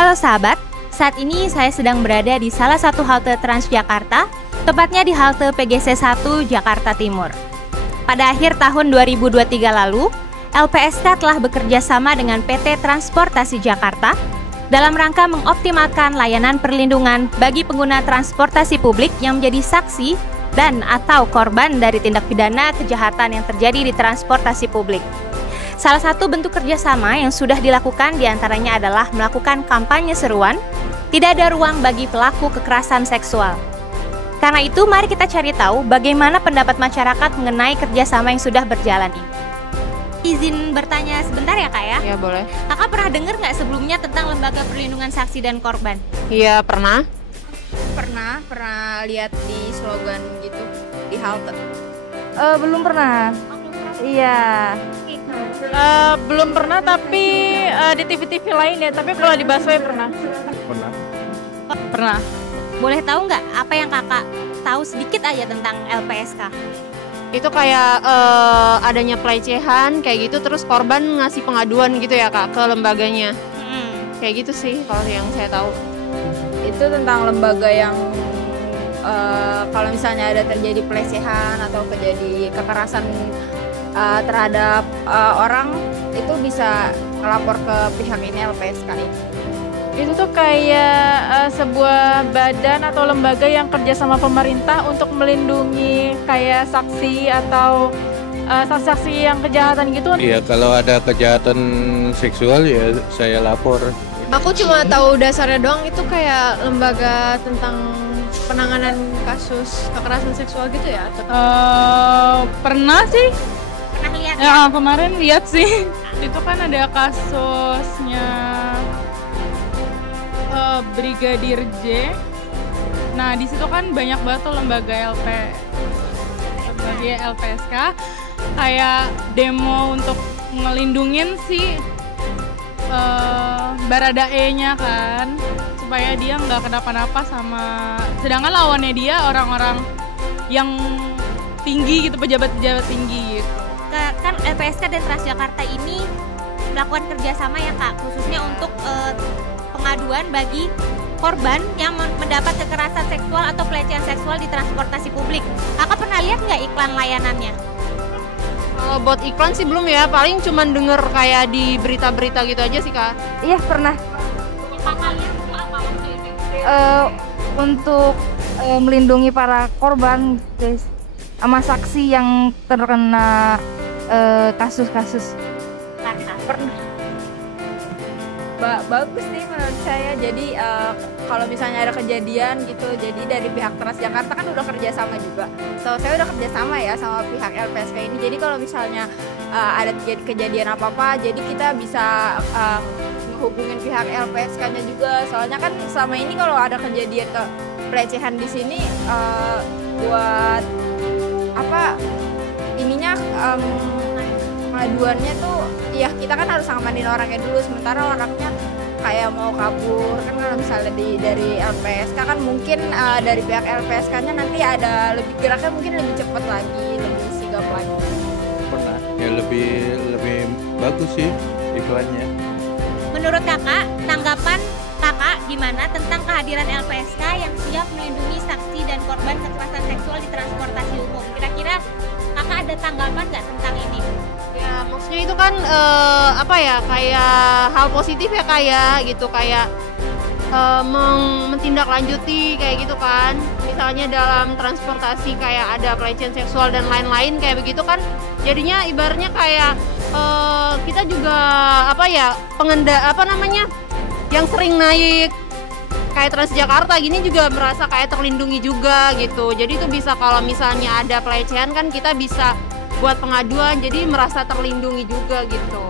Halo sahabat, saat ini saya sedang berada di salah satu halte Transjakarta, tepatnya di halte PGC 1 Jakarta Timur. Pada akhir tahun 2023 lalu, LPSK telah bekerja sama dengan PT Transportasi Jakarta dalam rangka mengoptimalkan layanan perlindungan bagi pengguna transportasi publik yang menjadi saksi dan atau korban dari tindak pidana kejahatan yang terjadi di transportasi publik. Salah satu bentuk kerjasama yang sudah dilakukan diantaranya adalah melakukan kampanye seruan, tidak ada ruang bagi pelaku kekerasan seksual. Karena itu, mari kita cari tahu bagaimana pendapat masyarakat mengenai kerjasama yang sudah berjalan ini. Izin bertanya sebentar ya Kak ya? Ya boleh. Kakak pernah dengar nggak sebelumnya tentang Lembaga Perlindungan Saksi dan Korban? Iya pernah. Pernah lihat di slogan gitu di halte. Belum pernah. Iya. Belum pernah, tapi di TV-TV lain ya. Tapi kalau di busway pernah. Pernah. Boleh tahu nggak apa yang kakak tahu sedikit aja tentang LPSK? Itu kayak adanya pelecehan kayak gitu, terus korban ngasih pengaduan gitu ya Kak ke lembaganya. Kayak gitu sih kalau yang saya tahu. Itu tentang lembaga yang kalau misalnya ada terjadi pelecehan atau terjadi kekerasan terhadap orang, itu bisa melapor ke pihak ini, LPSK ini. Itu tuh kayak sebuah badan atau lembaga yang kerja sama pemerintah untuk melindungi kayak saksi atau saksi-saksi yang kejahatan gitu. Iya, kalau ada kejahatan seksual ya saya lapor. Aku cuma tahu dasarnya doang, itu kayak lembaga tentang penanganan kasus kekerasan seksual gitu ya? Pernah sih. Pernah lihat Ya, kemarin lihat sih. Itu kan ada kasusnya Brigadir J. Nah, di situ kan banyak banget tuh lembaga LPSK kayak demo untuk ngelindungin si Baradae-nya kan, supaya dia nggak kenapa-napa sama, sedangkan lawannya dia orang-orang yang tinggi gitu, pejabat-pejabat tinggi gitu. kan LPSK dan Transjakarta ini melakukan kerjasama ya Kak, khususnya untuk pengaduan bagi korban yang mendapat kekerasan seksual atau pelecehan seksual di transportasi publik. Kakak pernah lihat nggak iklan layanannya? Kalau buat iklan sih belum ya, paling cuman denger kayak di berita-berita gitu aja sih Kak. Iya pernah. Kakak lihat itu apa waktu itu? Untuk melindungi para korban, guys, sama saksi yang terkena kasus-kasus. Pernah. Bagus sih menurut saya. Jadi kalau misalnya ada kejadian gitu, jadi dari pihak Transjakarta kan udah kerjasama juga. So saya udah kerjasama ya sama pihak LPSK ini. Jadi kalau misalnya ada kejadian apa-apa, jadi kita bisa menghubungin pihak LPSK-nya juga. Soalnya kan selama ini kalau ada kejadian pelecehan di sini buat apa ininya pengaduannya tuh ya kita kan harus ngamanin orangnya dulu, sementara orangnya kayak mau kabur kan. Kalau misalnya dari LPSK kan mungkin dari pihak LPSK-nya nanti ada lebih geraknya, mungkin lebih cepat lagi, lebih sigap lagi. Pernah. Ya lebih bagus sih iklannya. Menurut kakak, tanggapan kakak gimana tentang kehadiran LPSK yang siap melindungi saksi dan korban kekerasan seksual di transportasi umum? Kira-kira kakak ada tanggapan nggak tentang ini? Ya maksudnya itu kan apa ya, kayak hal positif ya kayak gitu, kayak mentindaklanjuti kayak gitu kan. Misalnya dalam transportasi kayak ada pelecehan seksual dan lain-lain kayak begitu kan, jadinya ibaratnya kayak kita juga yang sering naik kayak Transjakarta gini juga merasa kayak terlindungi juga gitu. Jadi itu bisa kalau misalnya ada pelecehan kan kita bisa buat pengaduan, jadi merasa terlindungi juga gitu.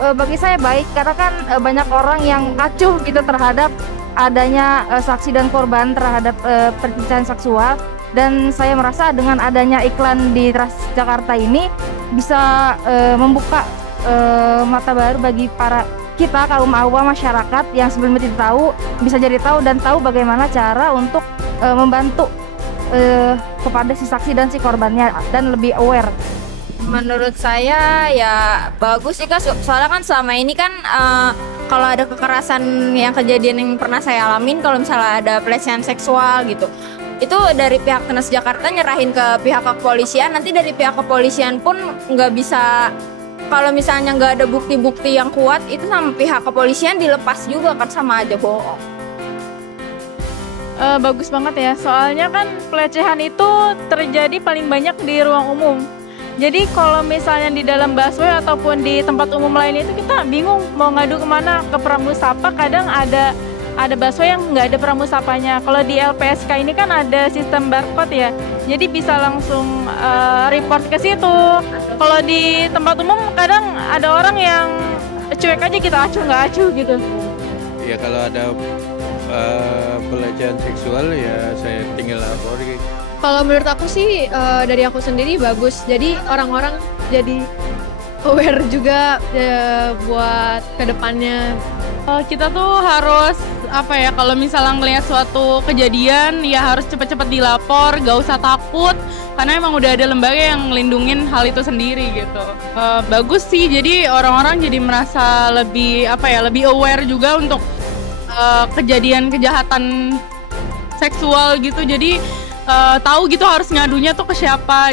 Bagi saya baik, karena kan banyak orang yang acuh gitu terhadap adanya saksi dan korban terhadap pelecehan seksual. Dan saya merasa dengan adanya iklan di Transjakarta ini bisa membuka mata baru bagi kita kaum awam masyarakat yang sebelumnya tidak tahu, bisa jadi tahu dan tahu bagaimana cara untuk membantu kepada si saksi dan si korbannya dan lebih aware. Menurut saya ya bagus sih Kak, soalnya kan selama ini kan kalau ada kekerasan yang kejadian yang pernah saya alamin, kalau misalnya ada pelecehan seksual gitu, itu dari pihak Transjakarta nyerahin ke pihak kepolisian, nanti dari pihak kepolisian pun nggak bisa, kalau misalnya nggak ada bukti-bukti yang kuat, itu sama pihak kepolisian dilepas juga kan, sama aja bohong. Bagus banget ya, soalnya kan pelecehan itu terjadi paling banyak di ruang umum. Jadi kalau misalnya di dalam busway ataupun di tempat umum lain itu kita bingung mau ngadu kemana, ke pramusapa. Kadang ada busway yang nggak ada pramusapanya. Kalau di LPSK ini kan ada sistem barcode ya, jadi bisa langsung report ke situ. Kalau di tempat umum kadang ada orang yang cuek aja, kita acuh nggak acuh gitu. Ya kalau ada pelecehan seksual ya saya tinggal lapor gitu. Kalau menurut aku sih dari aku sendiri bagus. Jadi orang-orang jadi aware juga buat kedepannya. Kita tuh harus apa ya, kalau misalnya ngelihat suatu kejadian ya harus cepat-cepat dilapor, gak usah takut karena emang udah ada lembaga yang ngelindungin hal itu sendiri gitu. Bagus sih, jadi orang-orang jadi merasa lebih apa ya, lebih aware juga untuk kejadian kejahatan seksual gitu. Jadi tahu gitu harus ngadunya tuh ke siapa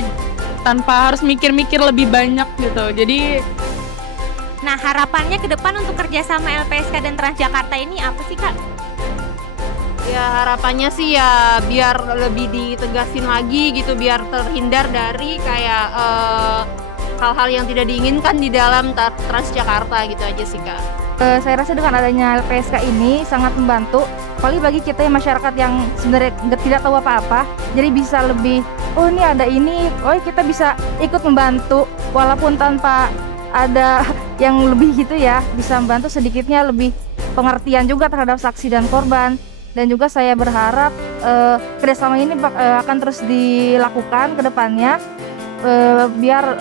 tanpa harus mikir-mikir lebih banyak gitu. Jadi Nah, harapannya ke depan untuk kerjasama LPSK dan Transjakarta ini apa sih, Kak? Ya harapannya sih ya biar lebih ditegasin lagi gitu, biar terhindar dari kayak hal-hal yang tidak diinginkan di dalam Transjakarta gitu aja sih, Kak. Saya rasa dengan adanya LPSK ini sangat membantu, apalagi bagi kita yang masyarakat yang sebenarnya tidak tahu apa-apa, jadi bisa lebih, oh ini ada ini, oh kita bisa ikut membantu walaupun tanpa ada yang lebih gitu ya, bisa membantu sedikitnya lebih pengertian juga terhadap saksi dan korban. Dan juga saya berharap kerjasama ini akan terus dilakukan ke depannya biar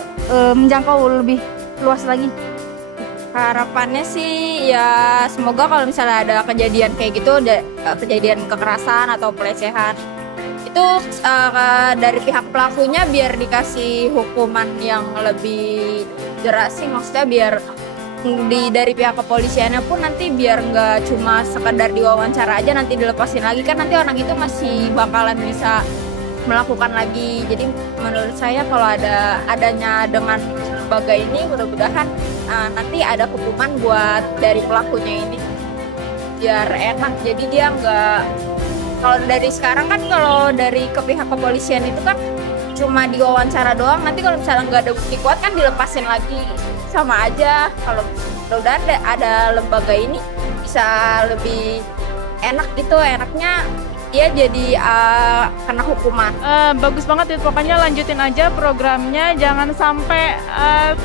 menjangkau lebih luas lagi. Harapannya sih ya semoga kalau misalnya ada kejadian kayak gitu, kejadian kekerasan atau pelecehan, itu dari pihak pelakunya biar dikasih hukuman yang lebih jelas sih, maksudnya biar dari pihak kepolisiannya pun nanti biar nggak cuma sekedar diwawancara aja nanti dilepasin lagi, kan nanti orang itu masih bakalan bisa melakukan lagi. Jadi menurut saya kalau adanya dengan lembaga ini mudah-mudahan nanti ada hukuman buat dari pelakunya ini biar enak. Jadi dia nggak, kalau dari sekarang kan kalau dari ke pihak kepolisian itu kan cuma diwawancara doang, nanti kalau misalnya nggak ada bukti kuat kan dilepasin lagi, sama aja. Kalau udah ada lembaga ini bisa lebih enak gitu, enaknya dia jadi kena hukuman. Bagus banget itu, pokoknya lanjutin aja programnya, jangan sampai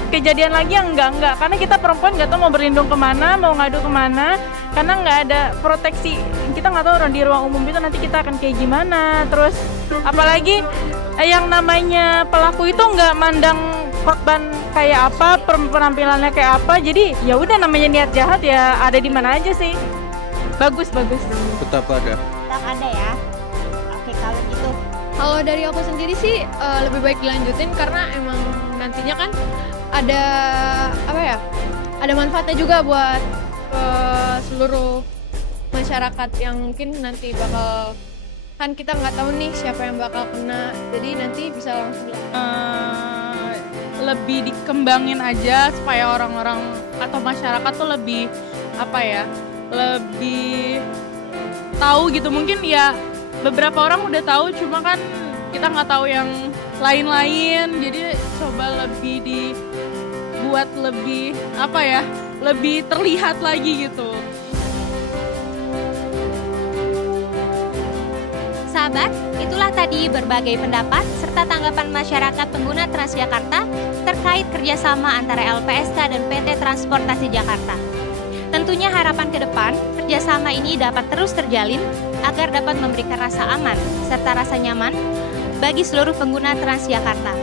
kejadian lagi yang enggak, karena kita perempuan nggak tahu mau berlindung kemana, mau ngadu kemana, karena nggak ada proteksi. Kita nggak tahu orang di ruang umum itu nanti kita akan kayak gimana. Terus apalagi yang namanya pelaku itu nggak mandang korban kayak apa, penampilannya kayak apa, jadi ya udah namanya niat jahat ya ada di mana aja sih. Bagus. Tetap ada. Tetap ada ya. Oke, kalau gitu. Kalau dari aku sendiri sih lebih baik dilanjutin karena emang nantinya kan ada apa ya? Ada manfaatnya juga buat seluruh masyarakat yang mungkin nanti bakal, kan kita nggak tahu nih siapa yang bakal kena, jadi nanti bisa langsung lebih dikembangin aja supaya orang-orang atau masyarakat tuh lebih apa ya, lebih tahu gitu. Mungkin ya beberapa orang udah tahu, cuma kan kita nggak tahu yang lain-lain, jadi coba lebih dibuat lebih apa ya, lebih terlihat lagi gitu. Sahabat, itulah tadi berbagai pendapat serta tanggapan masyarakat pengguna Transjakarta terkait kerjasama antara LPSK dan PT Transportasi Jakarta. Tentunya harapan ke depan, kerjasama ini dapat terus terjalin agar dapat memberikan rasa aman serta rasa nyaman bagi seluruh pengguna Transjakarta.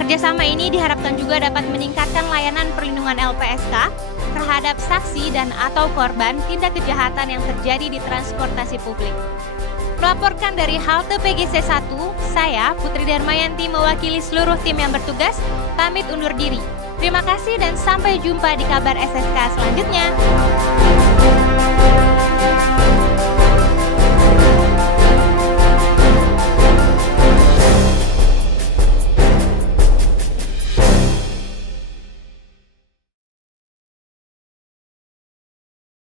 Kerjasama ini diharapkan juga dapat meningkatkan layanan perlindungan LPSK terhadap saksi dan atau korban tindak kejahatan yang terjadi di transportasi publik. Melaporkan dari halte PGC 1, saya Putri Darmayanti mewakili seluruh tim yang bertugas, pamit undur diri. Terima kasih dan sampai jumpa di kabar SSK selanjutnya.